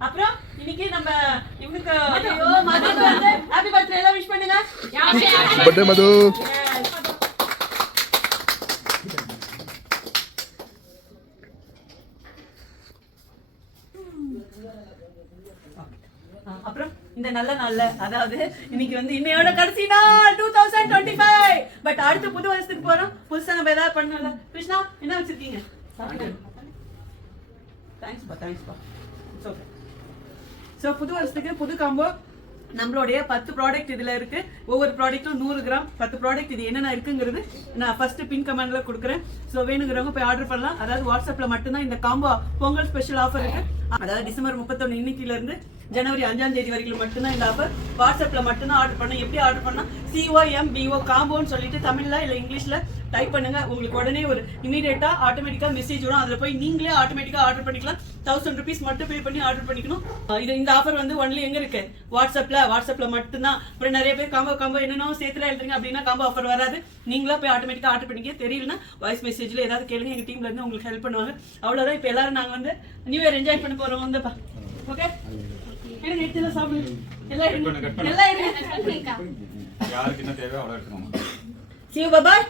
அப்புறம் இன்னைக்கு நம்ம இவனுக்கு ஐயோ மதுக்கு வந்து ஹாப்பி பர்த்டே எல்லாம் விஷ் பண்ணுங்க. Birthday Madhu Yes. ஆ, அப்புறம் இந்த நல்ல நாள்ல அதாவது இன்னைக்கு வந்து இன்னையோட கடைசி நாள் two thousand twenty five but அடுத்து புது வருஷத்துக்கு போறோம். புதுசா நம்ம ஏதாவது பண்ணல கிருஷ்ணா என்ன வச்சிருக்கீங்க? இட்ஸ் ஓகே ஸோ புது வருஷத்துக்கு புது காம்போ நம்மளுடைய பத்து ப்ராடக்ட் இதுல இருக்கு. ஒவ்வொரு ப்ராடக்ட்டும் நூறு கிராம் பத்து ப்ராடக்ட் இது என்னென்ன இருக்குங்கிறது நான் ஃபர்ஸ்ட் பின் கமெண்ட்ல கொடுக்குறேன். ஸோ வேணுங்கிறவங்க போய் ஆர்டர் பண்ணலாம். அதாவது வாட்ஸ்அப்ல மட்டும்தான் இந்த காம்போ பொங்கல் ஸ்பெஷல் ஆஃபர் இருக்கு. அதாவது டிசம்பர் முப்பத்தொன்னு இன்னைக்குல இருந்து ஜனவரி அஞ்சாம் தேதி வரைக்கும் மட்டும்தான் இந்த ஆஃபர் வாட்ஸ்அப்ல மட்டும்தான் ஆர்டர் பண்ண எப்படி ஆர்டர் பண்ணா சிஓஎம் பிஓ காம்போன்னு சொல்லிட்டு தமிழ்ல இல்ல இங்கிலீஷ்ல டைப் பண்ணுங்க. உங்களுக்கு உடனே ஒரு இமீடியட்டா ஆட்டோமேட்டிக்கா மெசேஜ் வரும். அதுல போய் நீங்களே ஆட்டோமேட்டிக்கா ஆர்டர் பண்ணிக்கலாம். தௌசண்ட் ருபீஸ் மட்டும் பே பண்ணி ஆர்டர் பண்ணிக்கணும். இது இந்த ஆஃபர் வந்து ஒன்லி எங்க இருக்கு? வாட்ஸ்அப்ல. வாட்ஸ்அப்ல மட்டும்தான். அப்புறம் நிறைய பேர் காம்போ காம்போ என்னென்ன சேர்த்துல எழுதுறீங்க. அப்படின்னா காம்போ ஆஃபர் வராது. நீங்களா போய் ஆட்டோமேட்டிக்கா ஆர்டர் பண்ணிக்க. தெரியலனா வாய்ஸ் மெசேஜ்ல ஏதாவது கேளுங்க. எங்க டீம்ல இருந்து உங்களுக்கு ஹெல்ப் பண்ணுவாங்க. அவ்வளவுதான். இப்போ எல்லாரும் நாங்க வந்து நியூ இயர் என்ஜாய் பண்ண போறோம். வந்துப்பா. ஓகே எடுங்க எடுத்து சாப்பிடுங்க எல்லாம் எடுங்க எல்லாம் எடுங்க யாருக்கு என்ன தேவையோ அவ்வளோ எடுத்துக்கோங்க. சிவ பாபாய்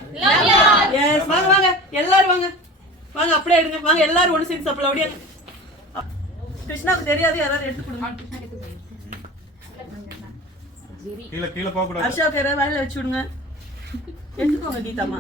எஸ் வாங்க வாங்க. எல்லாரும் வாங்க. வாங்க அப்படியே எடுங்க. வாங்க எல்லாரும் ஒன்று சேர்ந்து சாப்பிடலாம். அப்படியே. கிருஷ்ணாவுக்கு தெரியாது யாராவது எடுத்து கொடுங்க. கீழே கீழே போக கூடாது அர்ஷாவுக்கு யாராவது வேலையில வச்சு விடுங்க எடுத்துக்கோங்க கீதாமா